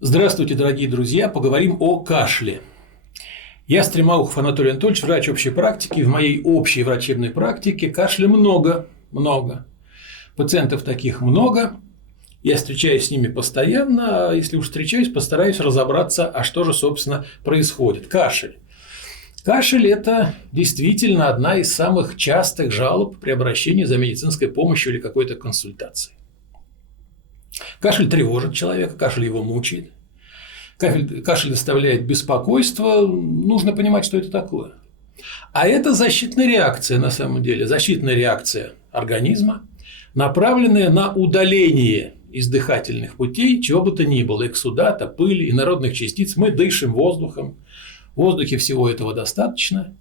Здравствуйте, дорогие друзья! Поговорим о кашле. Я Стремаухов Анатолий Анатольевич, врач общей практики. В моей общей врачебной практике кашля много. Пациентов таких много. Я встречаюсь с ними постоянно. А если уж встречаюсь, постараюсь разобраться, а что же, собственно, происходит. Кашель. Кашель – это действительно одна из самых частых жалоб при обращении за медицинской помощью или какой-то консультацией. Кашель тревожит человека, кашель его мучает. Кашель доставляет беспокойство. Нужно понимать, что это такое. А это защитная реакция на самом деле. Защитная реакция организма, направленная на удаление из дыхательных путей чего бы то ни было. Эксудата, пыли, инородных частиц. Мы дышим воздухом. В воздухе всего этого достаточно.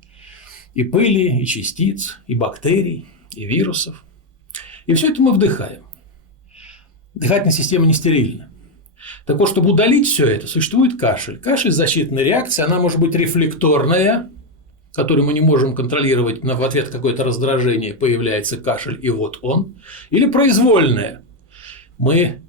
И пыли, и частиц, и бактерий, и вирусов. И все это мы вдыхаем. Дыхательная система не стерильна. Так вот, чтобы удалить все это, существует кашель. Кашель – защитная реакция, она может быть рефлекторная, которую мы не можем контролировать, но в ответ какое-то раздражение появляется кашель, и вот он. Или произвольная. Мы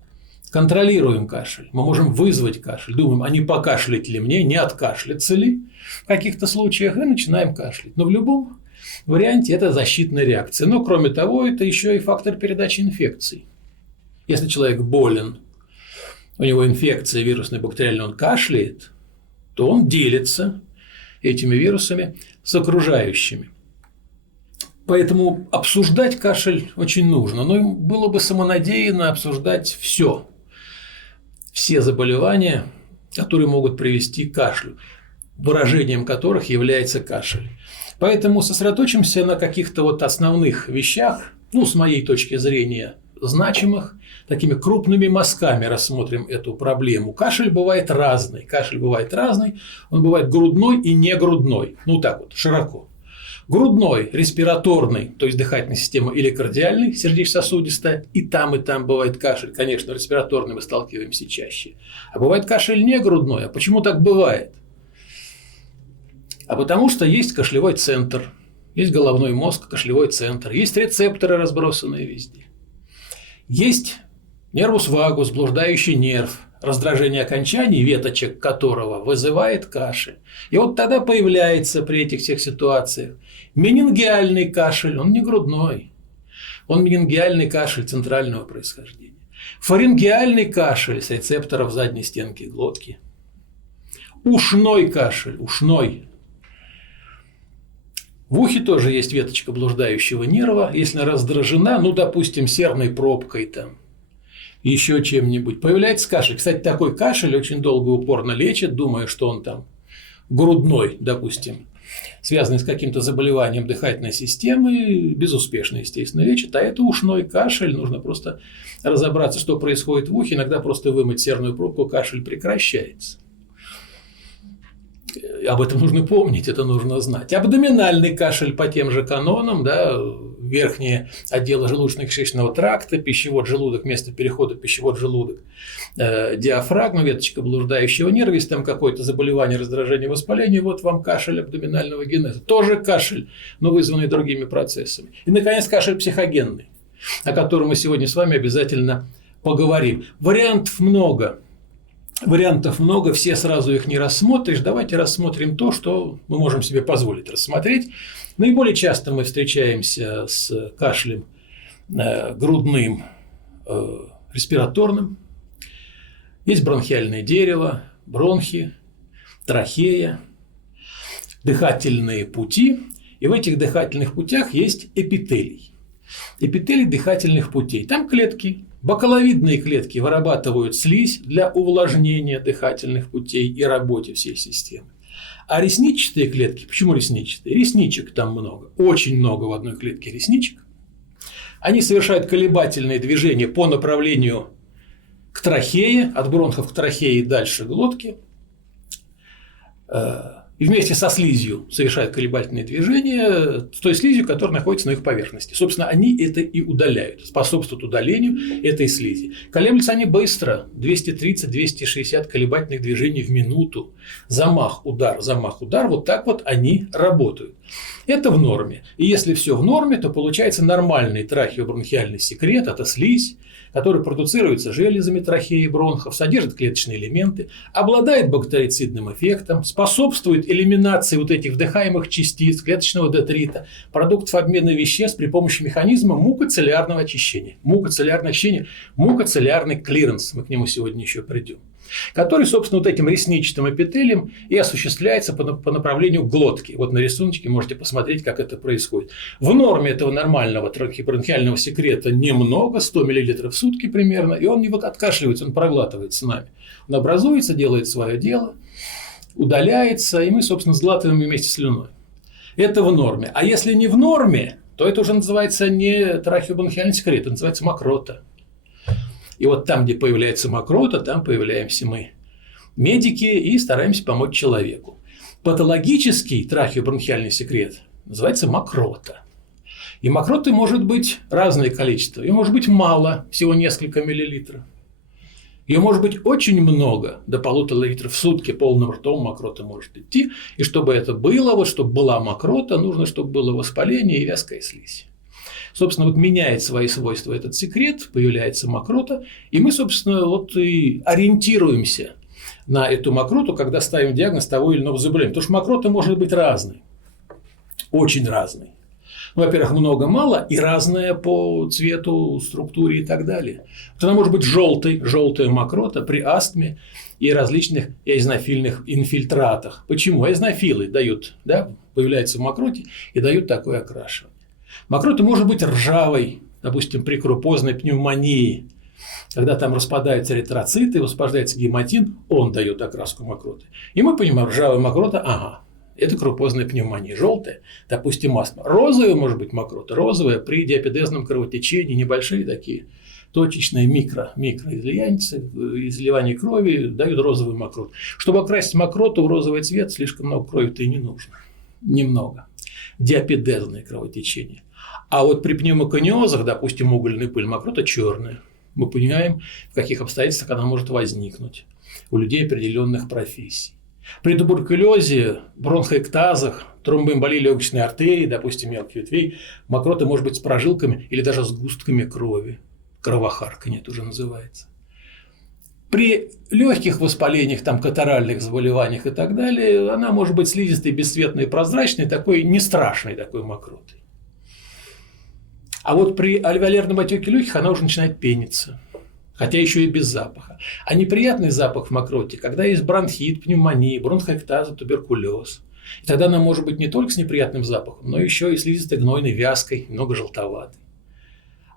контролируем кашель, мы можем вызвать кашель, думаем, а не покашлять ли мне, не откашляться ли в каких-то случаях, и начинаем кашлять. Но в любом варианте это защитная реакция. Но кроме того, это еще и фактор передачи инфекций. Если человек болен, у него инфекция вирусная, бактериальная, он кашляет, то он делится этими вирусами с окружающими. Поэтому обсуждать кашель очень нужно. Но было бы самонадеянно обсуждать все заболевания, которые могут привести к кашлю, выражением которых является кашель. Поэтому сосредоточимся на каких-то основных вещах, с моей точки зрения, значимых, такими крупными мазками рассмотрим эту проблему. Кашель бывает разный. Он бывает грудной и негрудной. Широко. Грудной, респираторный, то есть дыхательная система, или кардиальный, сердечно-сосудистая, и там бывает кашель. Конечно, респираторный мы сталкиваемся чаще. А бывает кашель негрудной. А почему так бывает? А потому что есть кашлевой центр, есть головной мозг, кашлевой центр, есть рецепторы, разбросанные везде. Есть нервус вагус, блуждающий нерв, раздражение окончаний, веточек которого вызывает кашель. И вот тогда появляется при этих всех ситуациях менингиальный кашель, он не грудной, он менингиальный кашель центрального происхождения. Фарингеальный кашель с рецепторов задней стенки глотки. Ушной кашель, ушной. В ухе тоже есть веточка блуждающего нерва. Если она раздражена, допустим, серной пробкой, еще чем-нибудь, появляется кашель. Кстати, такой кашель очень долго и упорно лечат, думая, что он грудной, допустим, связанный с каким-то заболеванием дыхательной системы, безуспешно, естественно, лечат. А это ушной кашель. Нужно просто разобраться, что происходит в ухе. Иногда просто вымыть серную пробку, кашель прекращается. Об этом нужно помнить, это нужно знать. Абдоминальный кашель по тем же канонам, верхние отделы желудочно-кишечного тракта, пищевод, желудок, место перехода пищевод, желудок, диафрагма, веточка блуждающего нерва, если там какое-то заболевание, раздражение, воспаление, вот вам кашель абдоминального генеза. Тоже кашель, но вызванный другими процессами. И, наконец, кашель психогенный, о котором мы сегодня с вами обязательно поговорим. Вариантов много, все сразу их не рассмотришь. Давайте рассмотрим то, что мы можем себе позволить рассмотреть. Наиболее часто мы встречаемся с кашлем грудным, респираторным. Есть бронхиальное дерево, бронхи, трахея, дыхательные пути. И в этих дыхательных путях есть эпителий. Эпителий дыхательных путей. Там клетки. Бакаловидные клетки вырабатывают слизь для увлажнения дыхательных путей и работы всей системы. А ресничатые клетки, почему ресничатые? Ресничек там много, очень много в одной клетке ресничек. Они совершают колебательные движения по направлению к трахее, от бронхов к трахее и дальше глотки. и вместе со слизью совершают колебательные движения с той слизью, которая находится на их поверхности. Собственно, они это и удаляют, способствуют удалению этой слизи. Колеблются они быстро, 230-260 колебательных движений в минуту. Замах, удар, вот так вот они работают. Это в норме. И если все в норме, то получается нормальный трахеобронхиальный секрет, это слизь, который продуцируется железами трахеи и бронхов, содержит клеточные элементы, обладает бактерицидным эффектом, способствует элиминации вот этих вдыхаемых частиц, клеточного детрита, продуктов обмена веществ при помощи механизма мукоцеллярного очищения. Мукоцеллярное очищение, мукоцеллярный клиренс, мы к нему сегодня еще придем, который, собственно, вот этим ресничатым эпителием и осуществляется по направлению глотки. Вот на рисунке можете посмотреть, как это происходит. В норме этого нормального трахеобронхиального секрета немного, 100 мл в сутки примерно, и он не откашливается, он проглатывается нами. Он образуется, делает свое дело, удаляется, и мы, собственно, сглатываем вместе с слюной. Это в норме. А если не в норме, то это уже называется не трахеобронхиальный секрет, это называется мокрота. И вот там, где появляется мокрота, там появляемся мы, медики, и стараемся помочь человеку. Патологический трахеобронхиальный секрет называется мокрота. И мокроты может быть разное количество. Ее может быть мало, всего несколько миллилитров. Ее может быть очень много, до 1,5 литра в сутки полным ртом мокрота может идти. И чтобы это было, вот чтобы была мокрота, нужно, чтобы было воспаление и вязкая слизь. Собственно, вот меняет свои свойства этот секрет, появляется мокрота, и мы, собственно, вот и ориентируемся на эту мокроту, когда ставим диагноз того или иного заболевания. Потому что мокрота может быть разной, очень разной. Ну, во-первых, много-мало и разная по цвету, структуре и так далее. Вот она может быть желтая мокрота при астме и различных эозинофильных инфильтратах. Почему? Эозинофилы дают, да, появляются в мокроте и дают такое окрашивание. Мокрота может быть ржавой, допустим, при крупозной пневмонии. Когда там распадаются эритроциты, высвобождается гематин, он дает окраску мокроты. И мы понимаем, ржавая мокрота, ага, это крупозная пневмония. Желтая, допустим, астма. Розовая может быть мокрота. Розовая при диапедезном кровотечении, небольшие такие точечные микроизливания крови дают розовую мокроту. Чтобы окрасить мокроту в розовый цвет, слишком много крови-то и не нужно. Немного. Диапедезное кровотечение. А вот при пневмокониозах, допустим, угольная пыль, мокрота черная. Мы понимаем, в каких обстоятельствах она может возникнуть у людей определенных профессий. При туберкулезе, бронхоэктазах, тромбоэмболии легочной артерии, допустим, мелких ветвей, мокрота может быть с прожилками или даже с густками крови. Кровохарканье это уже называется. При легких воспалениях, там, катаральных заболеваниях и так далее, она может быть слизистой, бесцветной, прозрачной, такой не страшной такой мокротой. А вот при альвеолярном отеке легких она уже начинает пениться, хотя еще и без запаха. А неприятный запах в мокроте, когда есть бронхит, пневмония, бронхоэктаза, туберкулез. И тогда она может быть не только с неприятным запахом, но еще и слизистой, гнойной, вязкой, много желтоватой.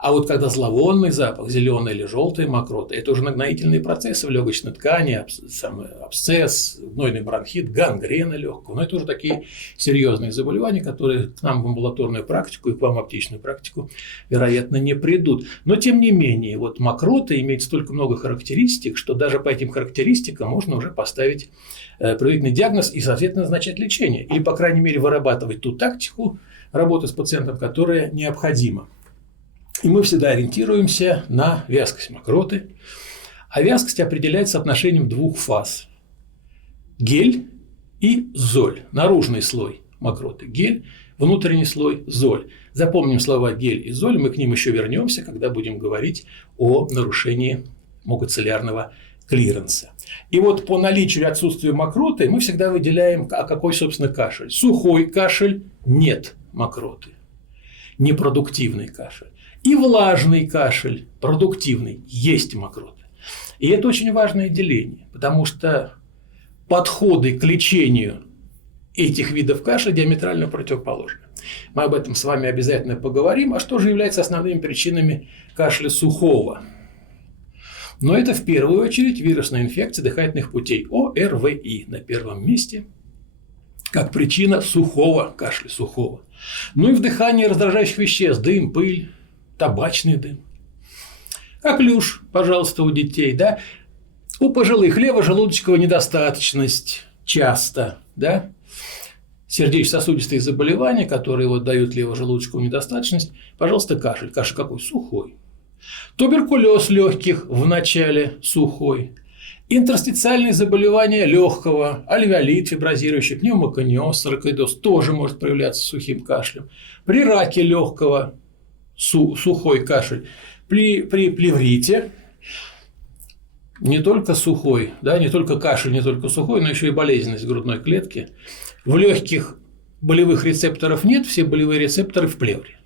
А вот когда зловонный запах, зеленая или желтая мокрота, это уже нагноительные процессы в легочной ткани, абсцесс, гнойный бронхит, гангрена легкого. Но это уже такие серьезные заболевания, которые к нам в амбулаторную практику и к вам в аптечную практику, вероятно, не придут. Но тем не менее, вот мокрота имеет столько много характеристик, что даже по этим характеристикам можно уже поставить предварительный диагноз и, соответственно, назначать лечение. Или, по крайней мере, вырабатывать ту тактику работы с пациентом, которая необходима. И мы всегда ориентируемся на вязкость мокроты. А вязкость определяется соотношением двух фаз. Гель и золь. Наружный слой мокроты – гель, внутренний слой – золь. Запомним слова гель и золь, мы к ним еще вернемся, когда будем говорить о нарушении мукоцеллярного клиренса. И вот по наличию и отсутствию мокроты мы всегда выделяем, а какой, собственно, кашель. Сухой кашель – нет мокроты. Непродуктивный кашель. И влажный кашель, продуктивный, есть мокрота. И это очень важное деление, потому что подходы к лечению этих видов кашля диаметрально противоположны. Мы об этом с вами обязательно поговорим. А что же является основными причинами кашля сухого? Но это в первую очередь вирусная инфекция дыхательных путей, ОРВИ на первом месте, как причина сухого кашля, сухого. Ну и вдыхание раздражающих веществ, дым, пыль, табачный дым. Коклюш, пожалуйста, у детей, да. У пожилых левожелудочковая недостаточность часто, да. сердечно-сосудистые заболевания, которые вот дают левожелудочковую недостаточность, пожалуйста, кашель. Кашель какой? Сухой. Туберкулез легких в начале сухой. Интерстициальные заболевания легкого, альвеолит фиброзирующий, пневмокониоз, саркоидоз тоже может проявляться сухим кашлем. При раке легкого сухой кашель. При плеврите не только сухой, да, не только кашель, не только сухой, но еще и болезненность грудной клетки. В легких болевых рецепторов нет, все болевые рецепторы в плевре.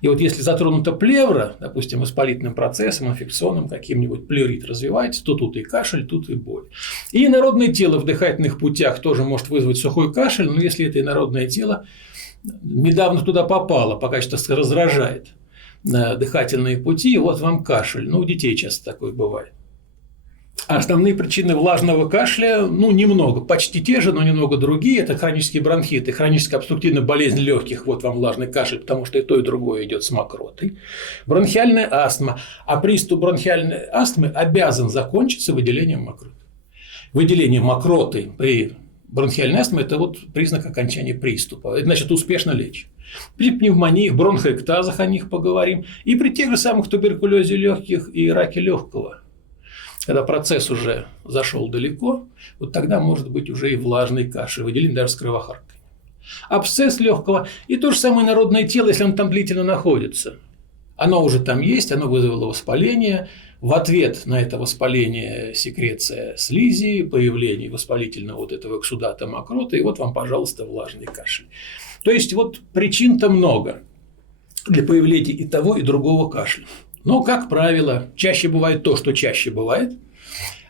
И вот если затронута плевра, допустим, воспалительным процессом, инфекционным каким-нибудь, плеврит развивается, то тут и кашель, тут и боль. И инородное тело в дыхательных путях тоже может вызвать сухой кашель, но если это инородное тело недавно туда попало, пока что раздражает дыхательные пути, вот вам кашель. Ну, у детей часто такое бывает. Основные причины влажного кашля, немного, почти те же, но немного другие. Это хронический бронхит и хроническая обструктивная болезнь легких. Вот вам влажный кашель, потому что и то, и другое идет с мокротой. Бронхиальная астма. А приступ бронхиальной астмы обязан закончиться выделением мокроты. Выделение мокроты при бронхиальной астме – это вот признак окончания приступа. Это значит успешно лечь. При пневмонии, бронхоэктазах о них поговорим. И при тех же самых туберкулезе легких и раке легкого. Когда процесс уже зашел далеко, вот тогда может быть уже и влажный кашель, выделение даже с кровохарканьем. Абсцесс легкого и то же самое инородное тело, если оно там длительно находится. Оно уже там есть, оно вызвало воспаление. В ответ на это воспаление секреция слизи, появление воспалительного вот этого эксудата мокроты, и вот вам, пожалуйста, влажный кашель. То есть вот причин-то много для появления и того, и другого кашля. Но, как правило, чаще бывает то, что чаще бывает,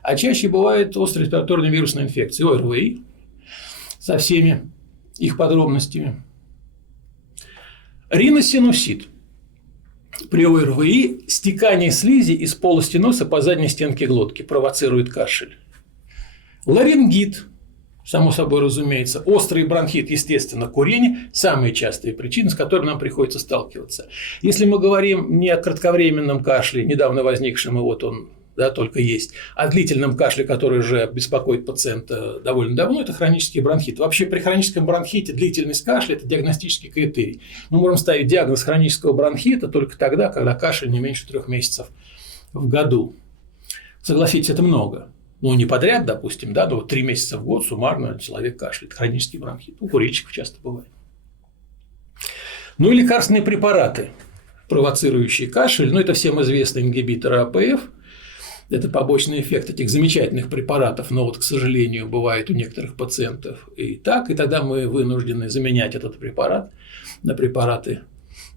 а чаще бывает острая респираторная вирусная инфекция, ОРВИ, со всеми их подробностями. Риносинусит. При ОРВИ стекание слизи из полости носа по задней стенке глотки провоцирует кашель. Ларингит, само собой разумеется, острый бронхит, естественно, курение – самые частые причины, с которыми нам приходится сталкиваться. Если мы говорим не о кратковременном кашле, недавно возникшем, и вот он только есть, а длительном кашле, который уже беспокоит пациента довольно давно, это хронический бронхит. Вообще при хроническом бронхите длительность кашля – это диагностический критерий. Мы можем ставить диагноз хронического бронхита только тогда, когда кашель не меньше 3 месяцев в году. Согласитесь, это много. Не подряд, допустим, да, но 3 месяца в год суммарно человек кашляет. Хронический бронхит. У курильщиков часто бывает. И лекарственные препараты, провоцирующие кашель. Это всем известные ингибиторы АПФ. Это побочный эффект этих замечательных препаратов, но вот, к сожалению, бывает у некоторых пациентов и так. И тогда мы вынуждены заменять этот препарат на препараты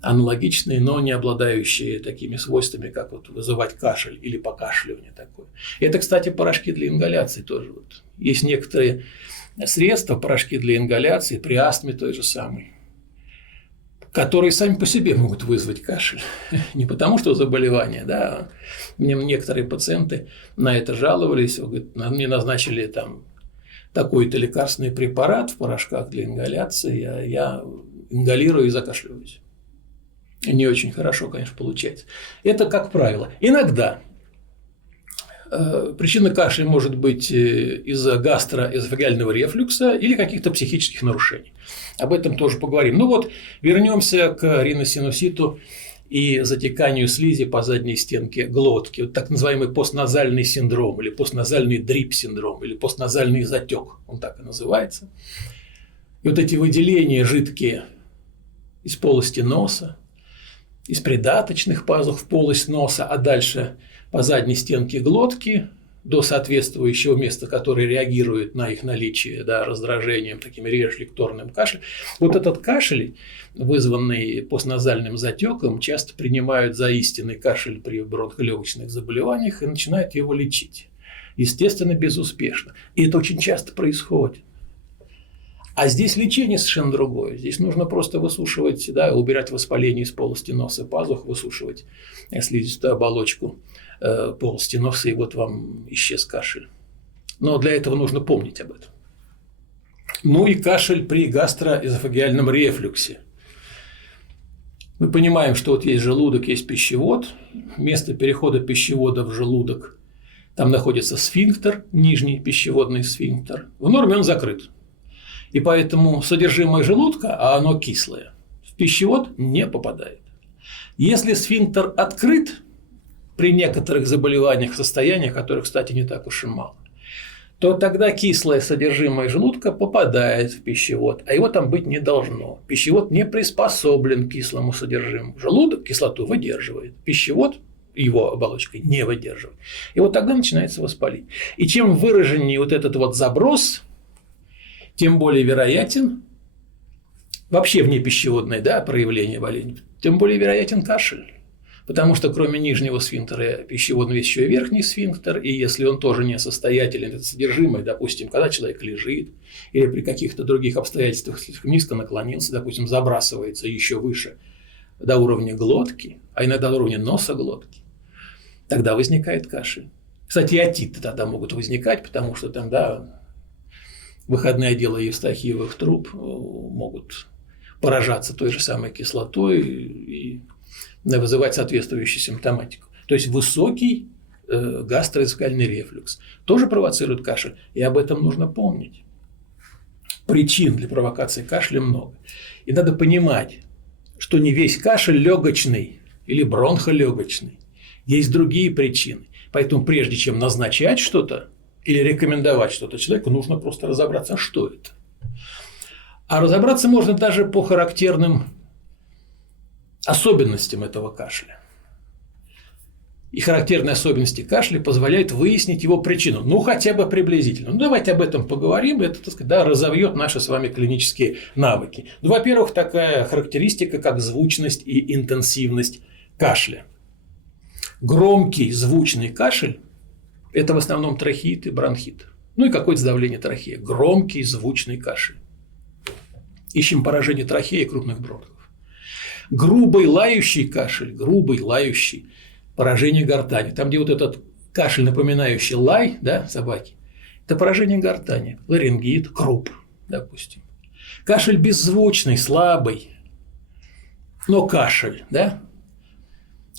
аналогичные, но не обладающие такими свойствами, как вот вызывать кашель или покашливание такое. Это, кстати, порошки для ингаляции тоже. Вот. Есть некоторые средства, порошки для ингаляции при астме той же самой, которые сами по себе могут вызвать кашель. Не потому, что заболевание, да. Мне некоторые пациенты на это жаловались, говорят, мне назначили там такой-то лекарственный препарат в порошках для ингаляции, а я ингалирую и закашливаюсь. Не очень хорошо, конечно, получается. Это как правило. Иногда причина кашля может быть из-за гастроэзофагеального рефлюкса или каких-то психических нарушений. Об этом тоже поговорим. Вернемся к риносинуситу и затеканию слизи по задней стенке глотки. Вот так называемый постназальный синдром, или постназальный дрип-синдром, или постназальный затек, он так и называется. И вот эти выделения жидкие из полости носа, из придаточных пазух в полость носа, а дальше по задней стенке глотки до соответствующего места, которое реагирует на их наличие, да, раздражением, таким рефлекторным кашлем. Вот этот кашель, вызванный постназальным затеком, часто принимают за истинный кашель при бронхолегочных заболеваниях и начинают его лечить. Естественно, безуспешно. И это очень часто происходит. А здесь лечение совершенно другое. Здесь нужно просто высушивать, да, убирать воспаление из полости носа, пазух, высушивать слизистую оболочку полости носа, и вот вам исчез кашель. Но для этого нужно помнить об этом. И кашель при гастроэзофагиальном рефлюксе. Мы понимаем, что вот есть желудок, есть пищевод. Место перехода пищевода в желудок, там находится сфинктер, нижний пищеводный сфинктер. В норме он закрыт. И поэтому содержимое желудка, а оно кислое, в пищевод не попадает. Если сфинктер открыт при некоторых заболеваниях, состояниях, которых, кстати, не так уж и мало, то тогда кислое содержимое желудка попадает в пищевод, а его там быть не должно. Пищевод не приспособлен к кислому содержимому. Желудок кислоту выдерживает, пищевод его оболочкой не выдерживает. И вот тогда начинается воспаление. И чем выраженнее вот этот вот заброс, тем более вероятен вообще внепищеводное, да, проявление болезни, тем более вероятен кашель. Потому что кроме нижнего сфинктера пищеводного есть еще и верхний сфинктер, и если он тоже несостоятелен, это содержимое, допустим, когда человек лежит или при каких-то других обстоятельствах слишком низко наклонился, допустим, забрасывается еще выше до уровня глотки, а иногда до уровня носа глотки, тогда возникает кашель. Кстати, и отиты тогда могут возникать, потому что там, да, выходные отделы евстахиевых труб могут поражаться той же самой кислотой и вызывать соответствующую симптоматику. То есть высокий гастроэзофагальный рефлюкс тоже провоцирует кашель, и об этом нужно помнить. Причин для провокации кашля много. И надо понимать, что не весь кашель легочный или бронхолегочный. Есть другие причины. Поэтому прежде чем назначать что-то или рекомендовать что-то человеку, нужно просто разобраться, что это. А разобраться можно даже по характерным особенностям этого кашля. И характерные особенности кашля позволяют выяснить его причину, ну хотя бы приблизительно. Ну давайте об этом поговорим, это, так сказать, да, разовьет наши с вами клинические навыки. Ну, во-первых, такая характеристика, как звучность и интенсивность кашля. Громкий звучный кашель – это в основном трахеит и бронхит. Ну и какое-то сдавление трахеи. Громкий звучный кашель. Ищем поражение трахеи и крупных бронхов. Грубый лающий кашель, поражение гортани. Там, где вот этот кашель, напоминающий лай, да, собаки, это поражение гортани. Ларингит, круп, допустим. Кашель беззвучный, слабый, но кашель, да.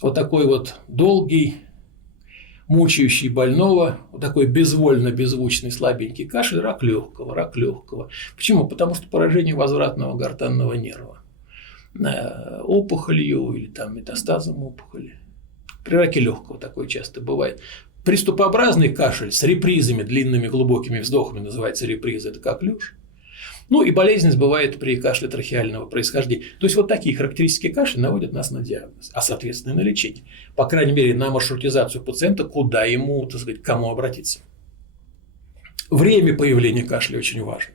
Вот такой вот долгий, мучающий больного, вот такой безвольно-беззвучный, слабенький кашель, рак легкого. Почему? Потому что поражение возвратного гортанного нерва. Опухолью или там метастазом опухоли. При раке легкого такое часто бывает. Приступообразный кашель с репризами, длинными глубокими вздохами, называется реприза, это коклюш. Ну и болезненность бывает при кашле трахеального происхождения. То есть вот такие характеристики кашля наводят нас на диагноз, а соответственно на лечение. По крайней мере на маршрутизацию пациента, куда ему, так сказать, к кому обратиться. Время появления кашля очень важно.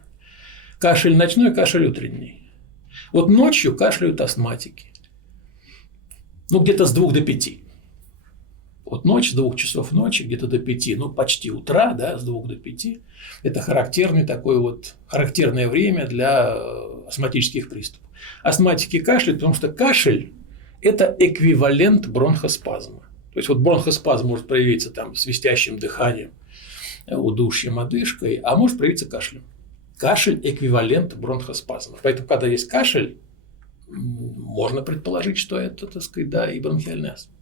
Кашель ночной, кашель утренний. Вот ночью кашляют астматики. Ну, где-то с 2 до 5. Вот ночь, с 2 часов ночи, где-то до 5, ну, почти утра, да, с 2 до 5. Это характерное время для астматических приступов. Астматики кашляют, потому что кашель – это эквивалент бронхоспазма. То есть, вот бронхоспазм может проявиться там свистящим дыханием, удушьем, одышкой, а может проявиться кашлем. Кашель – эквивалент бронхоспазма. Поэтому, когда есть кашель, можно предположить, что это, так сказать, да, и бронхиальная астма.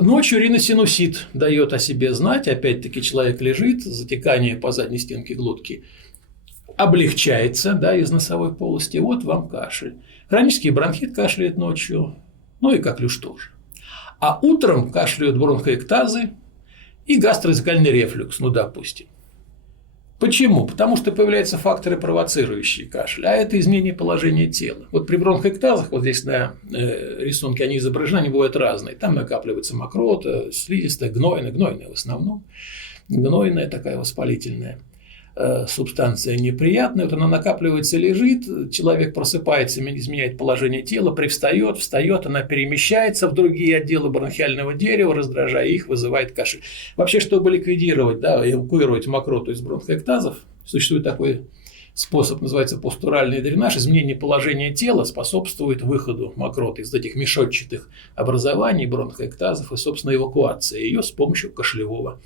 Ночью риносинусит дает о себе знать. Опять-таки, человек лежит, затекание по задней стенке глотки облегчается, да, из носовой полости. Вот вам кашель. Хронический бронхит кашляет ночью, ну и коклюш тоже. А утром кашляют бронхоэктазы и гастроэзофагальный рефлюкс, ну, допустим. Почему? Потому что появляются факторы, провоцирующие кашель, а это изменение положения тела. Вот при бронхоэктазах, вот здесь на рисунке они изображены, они бывают разные. Там накапливается мокрота, слизистая, гнойная в основном. Гнойная такая воспалительная субстанция неприятная. Вот она накапливается, лежит, человек просыпается, изменяет положение тела, привстает, встает, она перемещается в другие отделы бронхиального дерева, раздражая их, вызывает кашель. Вообще, чтобы ликвидировать, да, эвакуировать мокроту из бронхоэктазов, существует такой способ, называется постуральный дренаж. Изменение положения тела способствует выходу мокроты из этих мешочатых образований, бронхоэктазов и, собственно, эвакуации ее с помощью кашлевого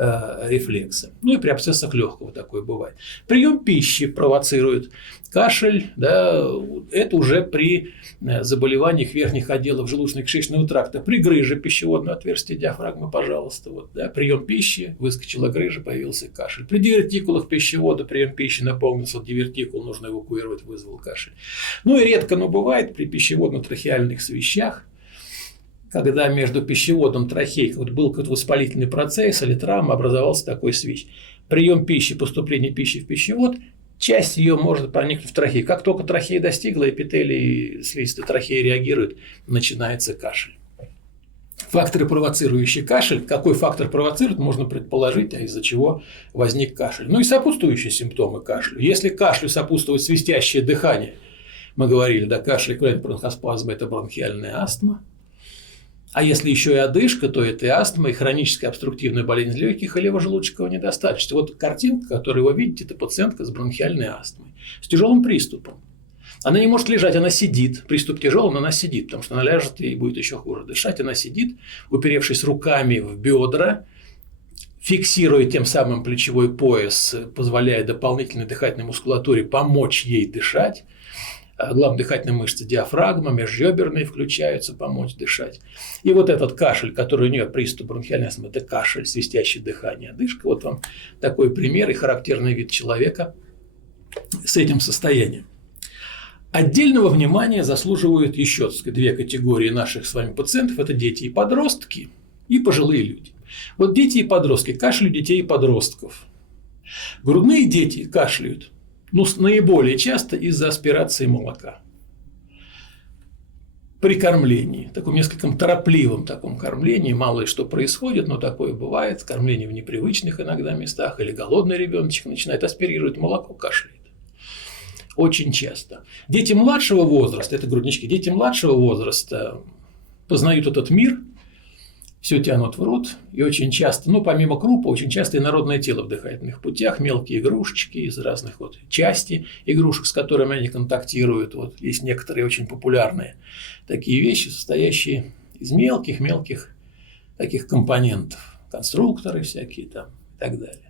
рефлексы. Ну и при абсцессах легкого такое бывает. Прием пищи провоцирует кашель, да, это уже при заболеваниях верхних отделов желудочно-кишечного тракта, при грыже пищеводного отверстия диафрагмы, пожалуйста, вот, да, прием пищи, выскочила грыжа, появился кашель. При дивертикулах пищевода прием пищи наполнился, дивертикул нужно эвакуировать, вызвал кашель. Ну и редко, но бывает при пищеводно-трахеальных свищах, когда между пищеводом и трахеей был какой-то воспалительный процесс или травма, образовался такой свищ. Прием пищи, поступление пищи в пищевод, часть ее может проникнуть в трахею. Как только трахея достигла, эпителий слизистой трахеи реагирует, начинается кашель. Факторы, провоцирующие кашель. Какой фактор провоцирует, можно предположить, а из-за чего возник кашель. Ну и сопутствующие симптомы кашлю. Если кашлю сопутствует свистящее дыхание, мы говорили, да, кашель, бронхоспазм – это бронхиальная астма. А если еще и одышка, то это и астма, и хроническая обструктивная болезнь легких, и левожелудочковая недостаточность. Вот картинка, которую вы видите, это пациентка с бронхиальной астмой, с тяжелым приступом. Она не может лежать, она сидит. Приступ тяжелый, но она сидит, потому что она ляжет, ей будет еще хуже дышать. Она сидит, уперевшись руками в бедра, фиксируя тем самым плечевой пояс, позволяя дополнительной дыхательной мускулатуре помочь ей дышать. Главные дыхательные мышцы диафрагма, межреберные включаются, помочь дышать. И вот этот кашель, который у нее приступ бронхиальной астмы, это кашель, свистящее дыхание, одышка. Вот вам такой пример и характерный вид человека с этим состоянием. Отдельного внимания заслуживают еще, так сказать, две категории наших с вами пациентов. Это дети и подростки и пожилые люди. Вот дети и подростки, кашель у детей и подростков. Грудные дети кашляют. Наиболее часто из-за аспирации молока. При кормлении, таком несколько торопливом таком кормлении, мало ли что происходит, но такое бывает, кормление в непривычных иногда местах, или голодный ребеночек начинает аспирировать молоко, кашляет. Очень часто. Дети младшего возраста, это груднички, дети младшего возраста познают этот мир, все тянут в рот, и очень часто, помимо крупа, очень часто инородное тело в дыхательных путях, мелкие игрушечки из разных частей игрушек, с которыми они контактируют. Вот есть некоторые очень популярные такие вещи, состоящие из мелких таких компонентов, конструкторы всякие там и так далее.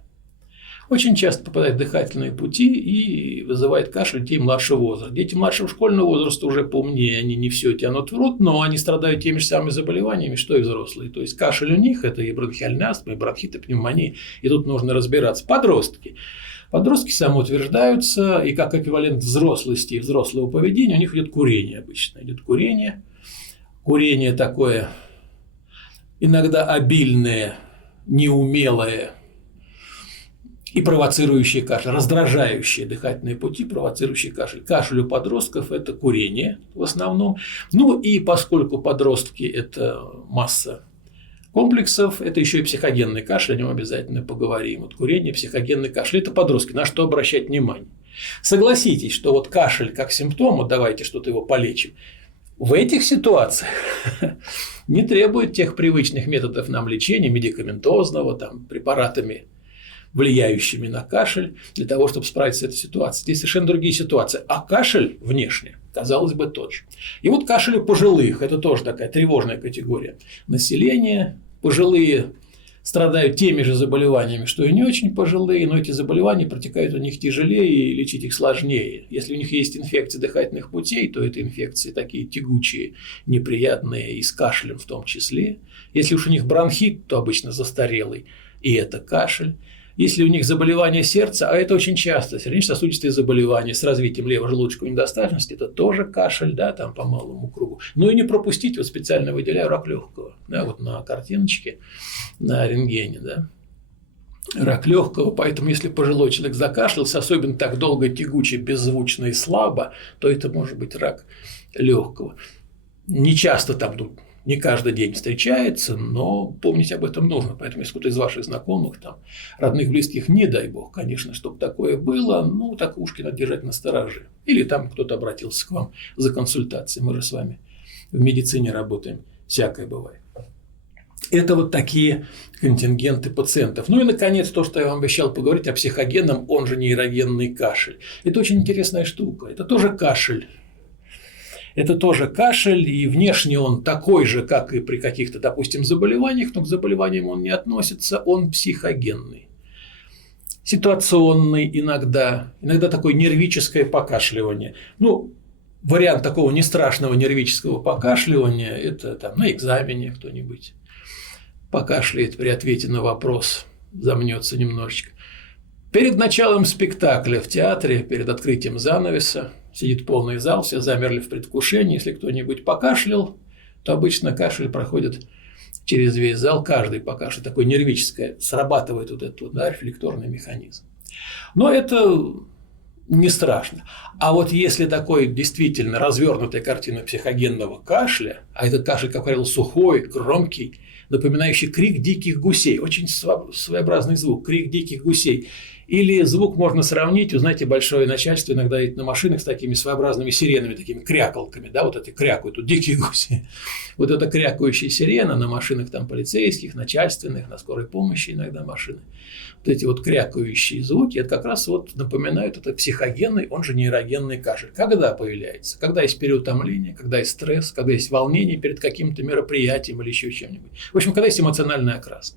Очень часто попадает в дыхательные пути и вызывает кашель детей младшего возраста. Дети младшего школьного возраста уже поумнее, они не все тянут в рот, но они страдают теми же самыми заболеваниями, что и взрослые. То есть кашель у них – это и бронхиальная астма, и бронхит, и пневмония, и тут нужно разбираться. Подростки самоутверждаются, и как эквивалент взрослости и взрослого поведения у них идет курение обычно. Идет курение такое иногда обильное, неумелое, и провоцирующий кашель, раздражающие дыхательные пути, провоцирующий кашель. Кашель у подростков – это курение в основном. Ну и поскольку подростки – это масса комплексов, это еще и психогенный кашель, о нем обязательно поговорим. Вот курение, психогенный кашель – это подростки. На что обращать внимание? Согласитесь, что вот кашель как симптом, вот давайте что-то его полечим, в этих ситуациях не требует тех привычных методов нам лечения, медикаментозного, препаратами, влияющими на кашель, для того, чтобы справиться с этой ситуацией. Здесь совершенно другие ситуации. А кашель внешне, казалось бы, тот же. И вот кашель у пожилых – это тоже такая тревожная категория населения. Пожилые страдают теми же заболеваниями, что и не очень пожилые, но эти заболевания протекают у них тяжелее и лечить их сложнее. Если у них есть инфекции дыхательных путей, то это инфекции такие тягучие, неприятные и с кашлем в том числе. Если уж у них бронхит, то обычно застарелый, и это кашель. Если у них заболевание сердца, а это очень часто, сердечно-сосудистые заболевания с развитием левожелудочковой недостаточности, это тоже кашель, там по малому кругу. Ну и не пропустить, вот специально выделяю рак легкого, вот на картиночке, на рентгене, рак легкого, поэтому если пожилой человек закашлялся, особенно так долго, тягуче, беззвучно и слабо, то это может быть рак легкого. Не часто не каждый день встречается, но помнить об этом нужно. Поэтому, если кто-то из ваших знакомых, родных, близких, не дай бог, конечно, чтобы такое было, так ушки надо держать настороже. Или кто-то обратился к вам за консультацией. Мы же с вами в медицине работаем, всякое бывает. Это вот такие контингенты пациентов. Ну и, наконец, то, что я вам обещал поговорить о психогенном, он же нейрогенный кашель. Это очень интересная штука. Это тоже кашель. Это тоже кашель, и внешне он такой же, как и при каких-то, допустим, заболеваниях, но к заболеваниям он не относится, он психогенный. Ситуационный иногда такое нервическое покашливание. Ну, вариант такого нестрашного нервического покашливания – это там на экзамене кто-нибудь покашляет при ответе на вопрос, замнется немножечко. Перед началом спектакля в театре, перед открытием занавеса, сидит полный зал, все замерли в предвкушении. Если кто-нибудь покашлял, то обычно кашель проходит через весь зал, каждый покашляет. Такое нервическое, срабатывает вот этот рефлекторный механизм. Но это не страшно. А вот если такой действительно развернутая картина психогенного кашля, а этот кашель, как правило, сухой, громкий, напоминающий крик диких гусей, очень своеобразный звук, крик диких гусей. Или звук можно сравнить, вы знаете, большое начальство иногда едет на машинах с такими своеобразными сиренами, такими крякалками, да, вот эти крякают, тут дикие гуси. Вот эта крякающая сирена на машинах там полицейских, начальственных, на скорой помощи иногда машины. Вот эти вот крякающие звуки, это как раз вот напоминают это психогенный, он же нейрогенный кашель. Когда появляется? Когда есть переутомление, когда есть стресс, когда есть волнение перед каким-то мероприятием или еще чем-нибудь. В общем, когда есть эмоциональная окраска.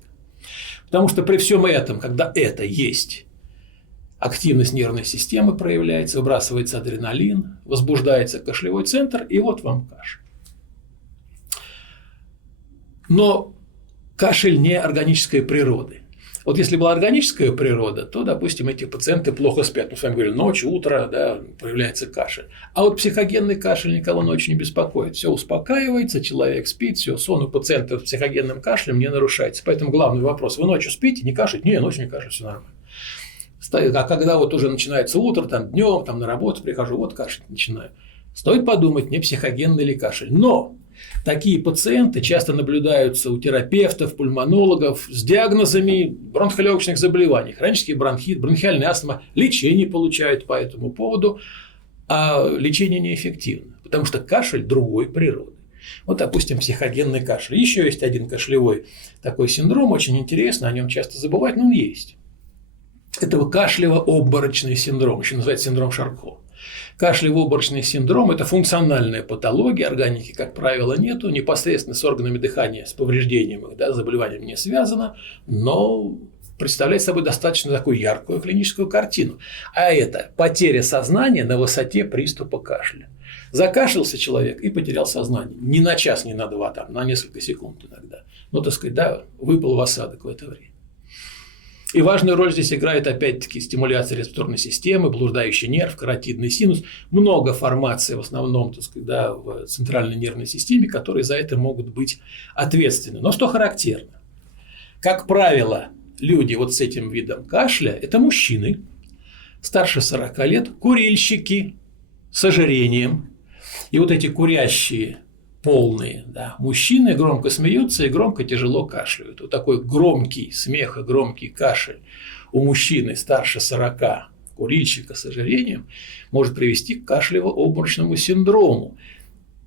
Потому что при всем этом, когда это есть, активность нервной системы проявляется, выбрасывается адреналин, возбуждается кашлевой центр, и вот вам кашель. Но кашель не органической природы. Вот если была органическая природа, то, допустим, эти пациенты плохо спят. Мы с вами говорили, ночь, утро, да, проявляется кашель. А вот психогенный кашель никого ночью не беспокоит. Все успокаивается, человек спит, все, сон у пациента с психогенным кашлем не нарушается. Поэтому главный вопрос: вы ночью спите, не кашляете? Не, ночью не кашляю, все нормально. А когда вот уже начинается утро, там днем, там на работу прихожу, вот кашлять начинаю. Стоит подумать, не психогенный ли кашель. Но такие пациенты часто наблюдаются у терапевтов, пульмонологов с диагнозами бронхолегочных заболеваний, хронический бронхит, бронхиальная астма, лечение получают по этому поводу, а лечение неэффективно, потому что кашель другой природы. Вот, допустим, психогенный кашель. Еще есть один кашлевой такой синдром, очень интересно, о нем часто забывают, но он есть. Это кашлево-обморочный синдром, еще называется синдром Шарко. Кашлево-обморочный синдром – это функциональная патология, органики, как правило, нету, непосредственно с органами дыхания, с повреждением их, да, с заболеванием не связано, но представляет собой достаточно такую яркую клиническую картину. А это потеря сознания на высоте приступа кашля. Закашлялся человек и потерял сознание. Не на час, не на два, там, на несколько секунд иногда. Но, так сказать, да, выпал в осадок в это время. И важную роль здесь играет, опять-таки, стимуляция рецепторной системы, блуждающий нерв, каротидный синус. Много формаций, в основном, так сказать, да, в центральной нервной системе, которые за это могут быть ответственны. Но что характерно? Как правило, люди вот с этим видом кашля – это мужчины, старше 40 лет, курильщики с ожирением. И вот эти курящие полные, да, мужчины громко смеются и громко тяжело кашляют. Вот такой громкий смех и громкий кашель у мужчины старше 40, курильщика с ожирением, может привести к кашлево-обморочному синдрому.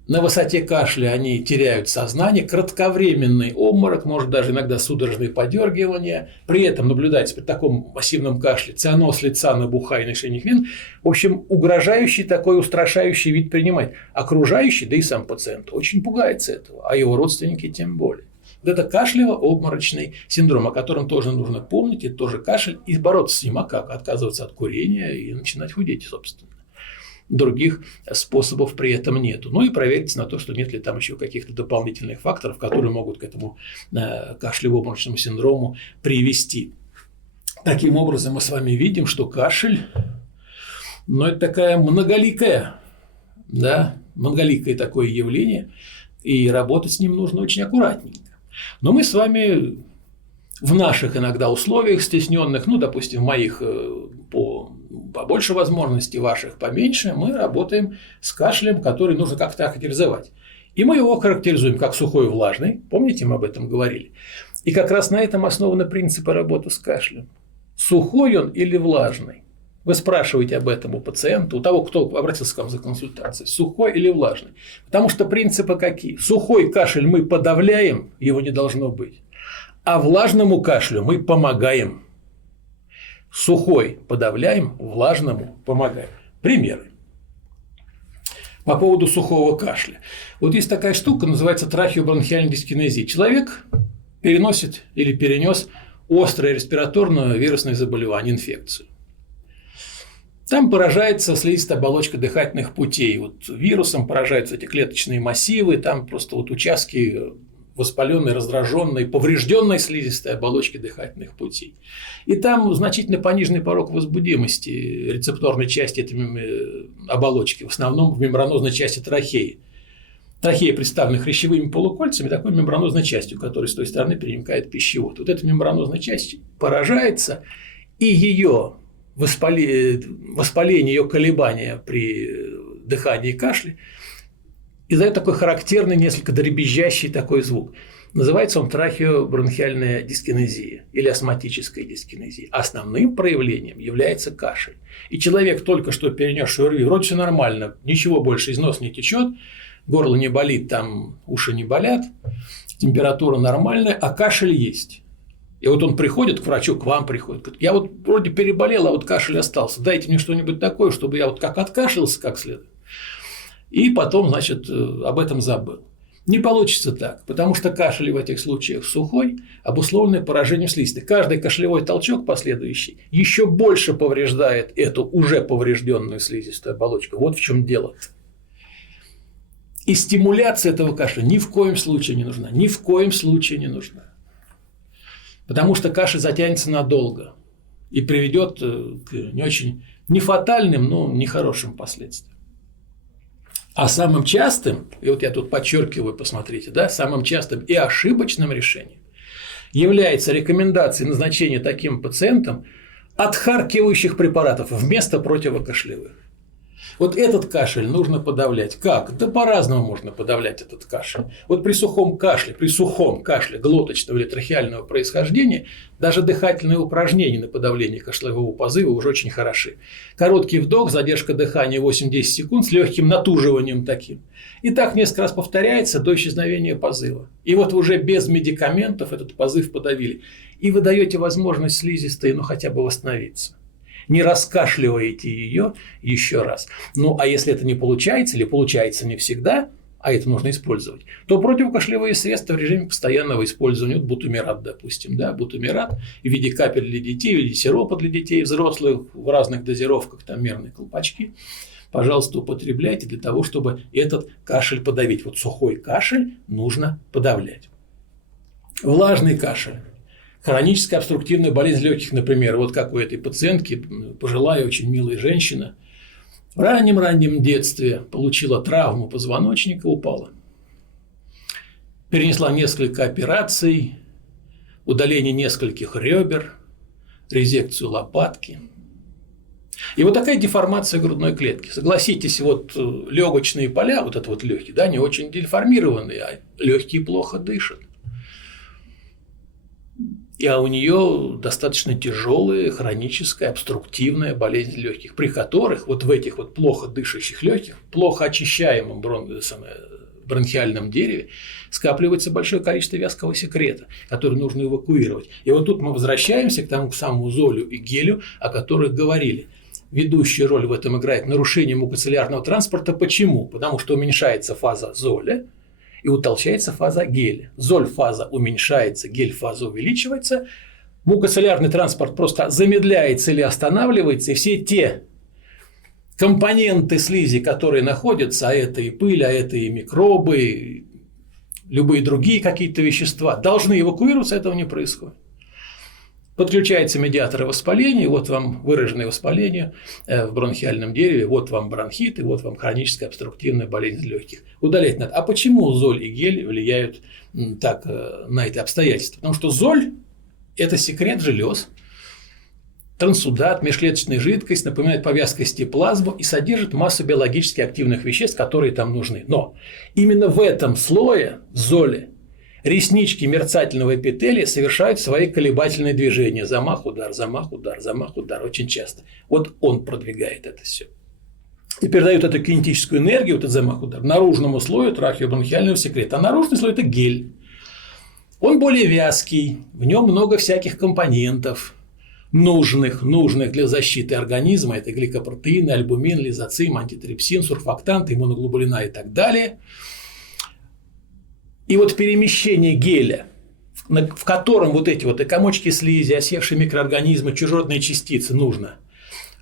На высоте кашля они теряют сознание, кратковременный обморок, может даже иногда судорожные подергивания. При этом наблюдается при таком массивном кашле цианоз лица, набухание шейных вен. В общем, угрожающий такой устрашающий вид принимает. Окружающий, да и сам пациент очень пугается этого, а его родственники тем более. Вот это кашлево-обморочный синдром, о котором тоже нужно помнить, это тоже кашель, и бороться с ним, а как? Отказываться от курения и начинать худеть, собственно. Других способов при этом нету. Ну и проверить на то, что нет ли там еще каких-то дополнительных факторов, которые могут к этому кашлево-обморочному синдрому привести. Таким образом, мы с вами видим, что кашель, ну, это такая многоликое такое явление, и работать с ним нужно очень аккуратненько. Но мы с вами в наших иногда условиях стесненных, ну, допустим, моих побольше возможностей, ваших поменьше, мы работаем с кашлем, который нужно как-то охарактеризовать. И мы его характеризуем как сухой и влажный. Помните, мы об этом говорили? И как раз на этом основаны принципы работы с кашлем. Сухой он или влажный? Вы спрашиваете об этом у пациента, у того, кто обратился к вам за консультацией, сухой или влажный. Потому что принципы какие? Сухой кашель мы подавляем, его не должно быть. А влажному кашлю мы помогаем. Сухой подавляем, влажному помогаем. Примеры. по поводу сухого кашля. Вот есть такая штука, называется трахеобронхиальная дискинезия. Человек переносит или перенес острое респираторное вирусное заболевание, инфекцию. Там поражается слизистая оболочка дыхательных путей. Вот вирусом поражаются эти клеточные массивы, там просто вот участки воспаленной, раздраженной, поврежденной слизистой оболочки дыхательных путей. И там значительно пониженный порог возбудимости рецепторной части этой оболочки, в основном в мембранозной части трахеи. Трахея представлена хрящевыми полукольцами, такой мембранозной частью, которая с той стороны переникает пищевод. Вот эта мембранозная часть поражается, и ее воспаление, ее колебания при дыхании и кашле издает такой характерный, несколько дребезжащий такой звук. Называется он трахеобронхиальная дискинезия или астматическая дискинезия. Основным проявлением является кашель. И человек, только что перенесший ОРВИ, вроде все нормально, ничего больше из носа не течет, горло не болит, там уши не болят, температура нормальная, а кашель есть. И вот он приходит к врачу, к вам приходит, говорит: я вот вроде переболел, а вот кашель остался, дайте мне что-нибудь такое, чтобы я вот как откашлялся как следует. И потом, значит, об этом забыл. Не получится так, потому что кашель в этих случаях сухой, обусловленный поражением слизистой. Каждый кашлевой толчок последующий еще больше повреждает эту уже поврежденную слизистую оболочку. Вот в чем дело. И стимуляция этого кашля ни в коем случае не нужна. Ни в коем случае не нужна. Потому что кашель затянется надолго и приведет к не очень не фатальным, но нехорошим последствиям. А самым частым, и вот я тут подчеркиваю, посмотрите, да, самым частым и ошибочным решением является рекомендация назначения таким пациентам отхаркивающих препаратов вместо противокашлевых. Вот этот кашель нужно подавлять. Как? Да по-разному можно подавлять этот кашель. Вот при сухом кашле глоточного или трахеального происхождения даже дыхательные упражнения на подавление кашлевого позыва уже очень хороши. Короткий вдох, задержка дыхания 8-10 секунд с легким натуживанием таким. И так несколько раз повторяется до исчезновения позыва. И вот уже без медикаментов этот позыв подавили. И вы даете возможность слизистой, хотя бы восстановиться. Не раскашливаете ее еще раз. Ну, а если это не получается, или получается не всегда, а это нужно использовать, то противокашлевые средства в режиме постоянного использования, вот бутумират, допустим, да, бутумират в виде капель для детей, в виде сиропа для детей взрослых, в разных дозировках, там мерные колпачки, пожалуйста, употребляйте для того, чтобы этот кашель подавить. Вот сухой кашель нужно подавлять. Влажный кашель. Хроническая обструктивная болезнь легких, например, вот как у этой пациентки, пожилая, очень милая женщина, в раннем детстве получила травму позвоночника, упала. Перенесла несколько операций, удаление нескольких ребер, резекцию лопатки. И вот такая деформация грудной клетки. Согласитесь, вот легочные поля, вот это вот легкие, да, не очень деформированные, а легкие плохо дышат. И у нее достаточно тяжелая хроническая обструктивная болезнь легких, при которых вот в этих вот плохо дышащих легких, плохо очищаемом бронхиальном дереве скапливается большое количество вязкого секрета, который нужно эвакуировать. И вот тут мы возвращаемся к самому золю и гелю, о которых говорили. Ведущую роль в этом играет нарушение мукоциллярного транспорта. Почему? Потому что уменьшается фаза золя и утолщается фаза геля. Золь-фаза уменьшается, гель-фаза увеличивается, мукоциллярный транспорт просто замедляется или останавливается, и все те компоненты слизи, которые находятся, а это и пыль, а это и микробы, любые другие какие-то вещества, должны эвакуироваться, этого не происходит. Подключаются медиаторы воспаления, вот вам выраженное воспаление в бронхиальном дереве, вот вам бронхит, и вот вам хроническая обструктивная болезнь легких. Удалять надо. А почему золь и гель влияют так на это обстоятельство? Потому что золь – это секрет желез, трансудат, межклеточная жидкость, напоминает по вязкости плазму и содержит массу биологически активных веществ, которые там нужны. Но именно в этом слое золи реснички мерцательного эпителия совершают свои колебательные движения. Замах, удар, замах, удар, замах, удар. Очень часто. Вот он продвигает это все. И передает эту кинетическую энергию, вот этот замах, удар, наружному слою трахеобронхиального секрета. А наружный слой – это гель. Он более вязкий, в нем много всяких компонентов. нужных для защиты организма. Это гликопротеины, альбумин, лизоцим, антитрипсин, сурфактанты, иммуноглобулина и так далее. И вот перемещение геля, в котором вот эти вот и комочки слизи, осевшие микроорганизмы, чужеродные частицы нужно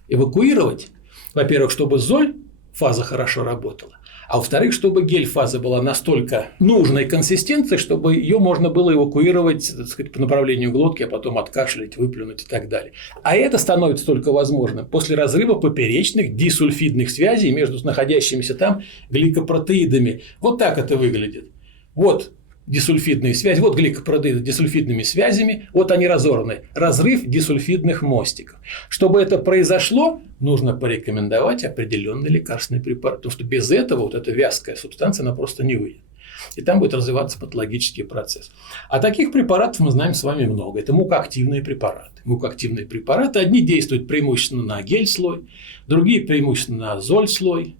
эвакуировать, во-первых, чтобы золь-фаза хорошо работала, а во-вторых, чтобы гель-фаза была настолько нужной консистенции, чтобы ее можно было эвакуировать, так сказать, по направлению глотки, а потом откашлять, выплюнуть и так далее. А это становится только возможным после разрыва поперечных дисульфидных связей между находящимися там гликопротеидами. Вот так это выглядит. Вот дисульфидные связи, вот гликопротеиды с дисульфидными связями, вот они разорваны. Разрыв дисульфидных мостиков. Чтобы это произошло, нужно порекомендовать определенный лекарственный препарат, потому что без этого вот эта вязкая субстанция, она просто не выйдет. И там будет развиваться патологический процесс. А таких препаратов мы знаем с вами много. Это мукоактивные препараты. Мукоактивные препараты, одни действуют преимущественно на гель-слой, другие преимущественно на золь-слой.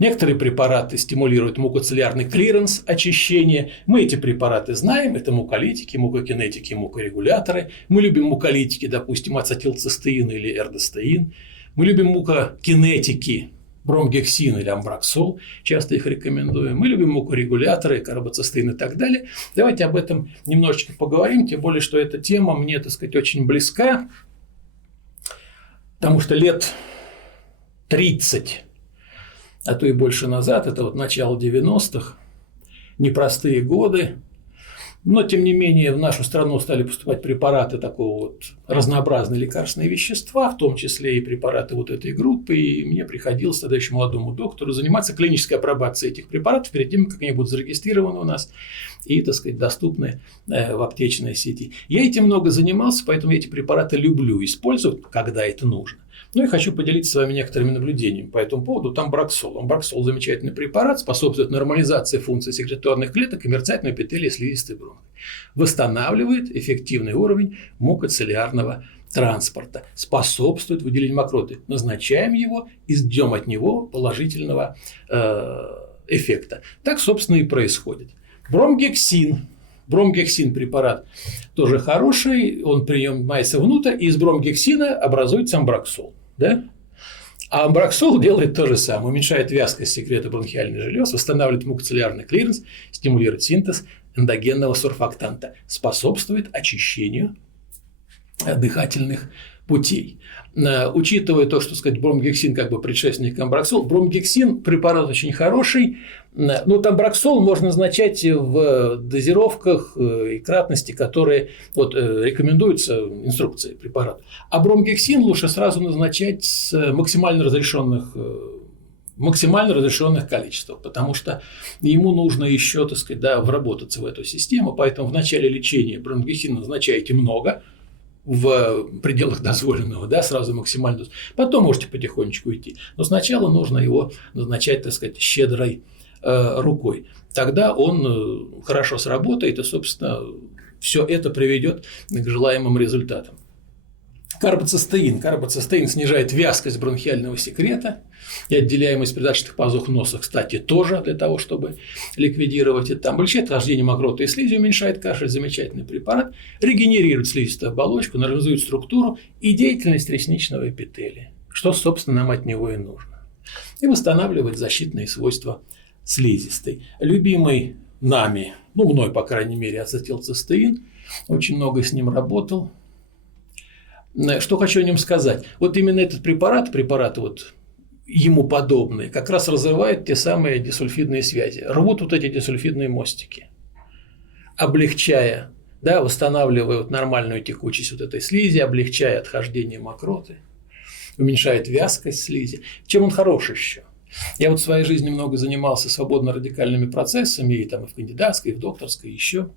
Некоторые препараты стимулируют мукоцеллярный клиренс, очищение. Мы эти препараты знаем. Это муколитики, мукокинетики, мукорегуляторы. Мы любим муколитики, допустим, ацетилцистеин или эрдостеин. Мы любим мукокинетики, бромгексин или амбраксол. Часто их рекомендуем. Мы любим мукорегуляторы, карбоцистеин и так далее. Давайте об этом немножечко поговорим. Тем более, что эта тема мне, так сказать, очень близка. Потому что лет 30, а то и больше назад, это вот начало 90-х, непростые годы, но, тем не менее, в нашу страну стали поступать препараты такого вот разнообразные лекарственные вещества, в том числе и препараты вот этой группы, и мне приходилось тогда еще молодому доктору заниматься клинической апробацией этих препаратов перед тем, как они будут зарегистрированы у нас и, так сказать, доступны в аптечной сети. Я этим много занимался, поэтому я эти препараты люблю использовать, когда это нужно. Ну и хочу поделиться с вами некоторыми наблюдениями по этому поводу. Амбраксол. Амбраксол – замечательный препарат, способствует нормализации функций секреторных клеток и мерцательного эпителия слизистой бронхи. Восстанавливает эффективный уровень мукоцеллярного транспорта, способствует выделению мокроты. Назначаем его и ждем от него положительного эффекта. Так, собственно, и происходит. Бромгексин. Бромгексин препарат тоже хороший, он принимается внутрь, и из бромгексина образуется амбраксол. Да? А амбраксол делает то же самое, уменьшает вязкость секрета бронхиальных желез, восстанавливает мукоцеллярный клиренс, стимулирует синтез эндогенного сурфактанта, способствует очищению дыхательных путей. Учитывая то, что, сказать, бромгексин как бы предшественник амбраксол, бромгексин препарат очень хороший, но амбраксол можно назначать в дозировках и кратности, которые вот, рекомендуются инструкцией препарата. А бромгексин лучше сразу назначать с максимально разрешенных количествах, потому что ему нужно еще, так сказать, да, вработаться в эту систему, поэтому в начале лечения бромгексина назначаете много, в пределах дозволенного, да, сразу максимально. Потом можете потихонечку идти. Но сначала нужно его назначать, так сказать, щедрой рукой. Тогда он хорошо сработает, и, собственно, все это приведет к желаемым результатам. Карбоцистеин. Карбоцистеин снижает вязкость бронхиального секрета и отделяемость придаточных пазух носа, кстати, тоже для того, чтобы ликвидировать это. Облегчает отхождение мокроты и слизи, уменьшает кашель, замечательный препарат, регенерирует слизистую оболочку, нормализует структуру и деятельность ресничного эпителия, что, собственно, нам от него и нужно, и восстанавливает защитные свойства слизистой. Любимый нами, мной, по крайней мере, ацетилцистеин, очень много с ним работал. Что хочу о нем сказать? Вот именно этот препарат вот ему подобные, как раз разрывает те самые дисульфидные связи, рвут вот эти дисульфидные мостики, облегчая, да, восстанавливая вот нормальную текучесть вот этой слизи, облегчая отхождение мокроты, уменьшает вязкость слизи. Чем он хорош еще? Я вот в своей жизни много занимался свободно-радикальными процессами, и там и в кандидатской, и в докторской, еще.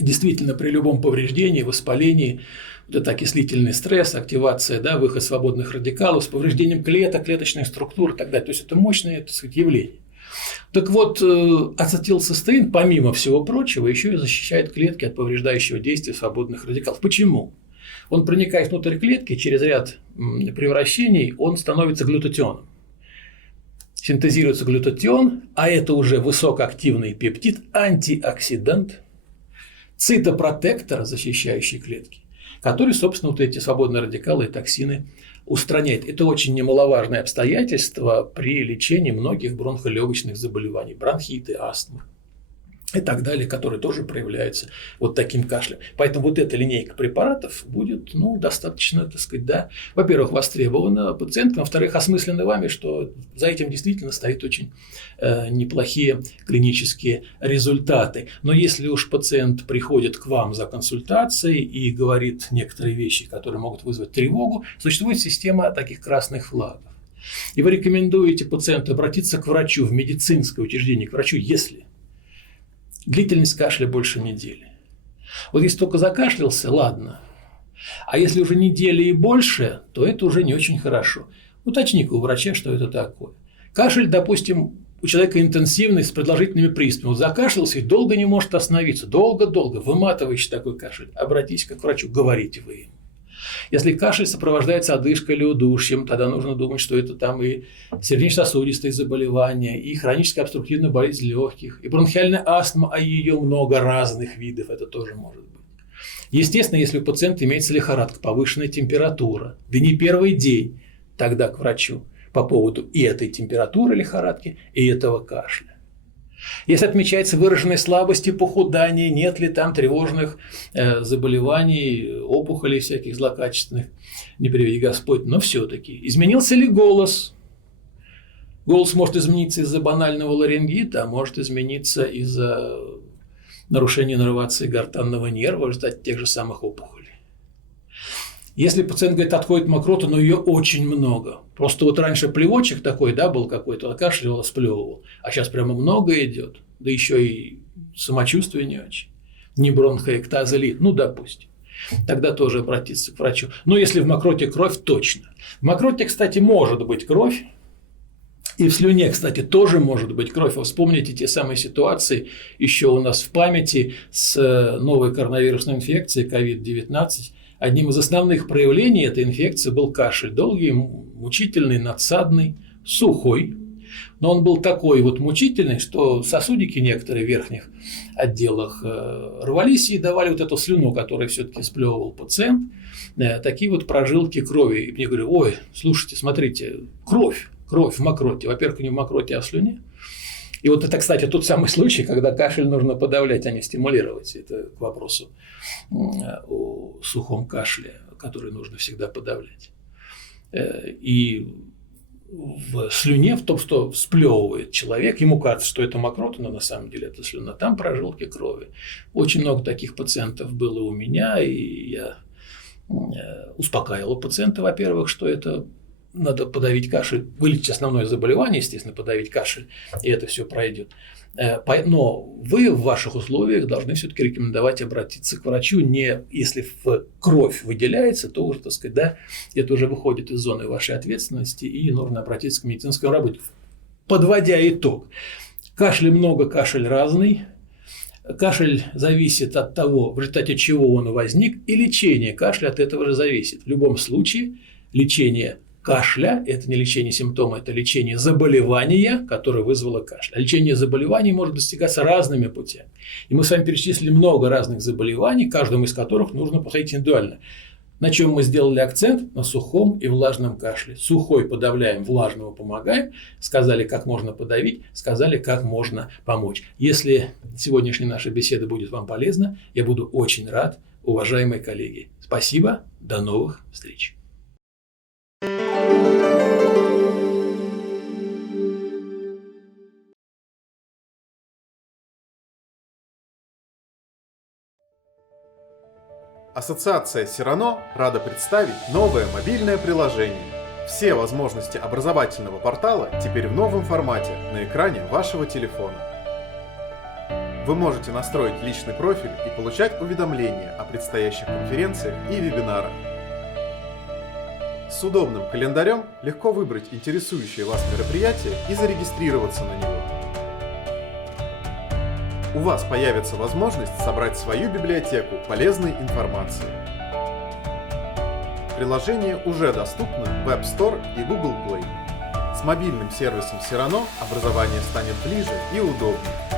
Действительно, при любом повреждении, воспалении, вот это окислительный стресс, активация, да, выход свободных радикалов с повреждением клеток, клеточных структур и так далее. То есть это мощное, так сказать, явление. Так вот, ацетилцистеин, помимо всего прочего, еще и защищает клетки от повреждающего действия свободных радикалов. Почему? Он проникает внутрь клетки, через ряд превращений он становится глютатионом. Синтезируется глютатион, а это уже высокоактивный пептид, антиоксидант, цитопротектор, защищающий клетки, который, собственно, вот эти свободные радикалы и токсины устраняет. Это очень немаловажное обстоятельство при лечении многих бронхолегочных заболеваний, бронхиты, астмы и так далее, которые тоже проявляются вот таким кашлем. Поэтому вот эта линейка препаратов будет, достаточно, так сказать, да, во-первых, востребована пациентам, во-вторых, осмысленно вами, что за этим действительно стоят очень неплохие клинические результаты. Но если уж пациент приходит к вам за консультацией и говорит некоторые вещи, которые могут вызвать тревогу, существует система таких красных флагов. И вы рекомендуете пациенту обратиться к врачу в медицинское учреждение, к врачу, если длительность кашля больше недели. Вот если только закашлялся, ладно. А если уже недели и больше, то это уже не очень хорошо. Уточни-ка у врача, что это такое. Кашель, допустим, у человека интенсивный, с продолжительными приступами. Вот закашлялся и долго не может остановиться. Долго-долго. Выматывающий такой кашель. Обратитесь к врачу, говорите вы ему. Если кашель сопровождается одышкой или удушьем, тогда нужно думать, что это там и сердечно-сосудистые заболевания, и хроническая обструктивная болезнь легких, и бронхиальная астма, а ее много разных видов, это тоже может быть. Естественно, если у пациента имеется лихорадка, повышенная температура, да не первый день, тогда к врачу по поводу и этой температуры лихорадки, и этого кашля. Если отмечается выраженная слабость и похудание, нет ли там тревожных заболеваний, опухолей всяких злокачественных, не приведи Господь, но все-таки. Изменился ли голос? Голос может измениться из-за банального ларингита, а может измениться из-за нарушения иннервации гортанного нерва в результате тех же самых опухолей. Если пациент говорит, отходит мокрота, но ее очень много. Просто вот раньше плевочек такой, да, был какой-то, кашлял, сплевывал, а сейчас прямо много идет, да еще и самочувствие не очень. Не бронхоэктаза ли, допустим. Тогда тоже обратиться к врачу. Но если в мокроте кровь, точно. В мокроте, кстати, может быть кровь. И в слюне, кстати, тоже может быть кровь. Вы вспомните те самые ситуации еще у нас в памяти с новой коронавирусной инфекцией COVID-19. Одним из основных проявлений этой инфекции был кашель. Долгий, мучительный, надсадный, сухой. Но он был такой вот мучительный, что сосудики некоторые в верхних отделах рвались и давали вот эту слюну, которую все-таки сплевывал пациент. Такие вот прожилки крови. И мне говорят, ой, слушайте, смотрите, кровь в мокроте. Во-первых, не в мокроте, а в слюне. И вот это, кстати, тот самый случай, когда кашель нужно подавлять, а не стимулировать. Это к вопросу о сухом кашле, который нужно всегда подавлять. И в слюне, в том, что сплевывает человек, ему кажется, что это мокрота, но на самом деле это слюна, там прожилки крови. Очень много таких пациентов было у меня, и я успокаивал пациента, во-первых, что это надо подавить кашель, вылечить основное заболевание, естественно, подавить кашель, и это все пройдет. Но вы в ваших условиях должны все-таки рекомендовать обратиться к врачу, не если в кровь выделяется, то уже, так сказать, да, это уже выходит из зоны вашей ответственности, и нужно обратиться к медицинскому работнику. Подводя итог, кашля много, кашель разный. Кашель зависит от того, в результате чего он возник, и лечение кашля от этого же зависит. В любом случае, лечение кашля – это не лечение симптома, это лечение заболевания, которое вызвало кашель. А лечение заболеваний может достигаться разными путями. И мы с вами перечислили много разных заболеваний, каждому из которых нужно подходить индивидуально. На чем мы сделали акцент? На сухом и влажном кашле. Сухой подавляем, влажного помогаем. Сказали, как можно подавить, сказали, как можно помочь. Если сегодняшняя наша беседа будет вам полезна, я буду очень рад, уважаемые коллеги. Спасибо, до новых встреч. Ассоциация Cyrano рада представить новое мобильное приложение. Все возможности образовательного портала теперь в новом формате на экране вашего телефона. Вы можете настроить личный профиль и получать уведомления о предстоящих конференциях и вебинарах. С удобным календарем легко выбрать интересующее вас мероприятие и зарегистрироваться на него. У вас появится возможность собрать свою библиотеку полезной информации. Приложение уже доступно в App Store и Google Play. С мобильным сервисом Cyrano образование станет ближе и удобнее.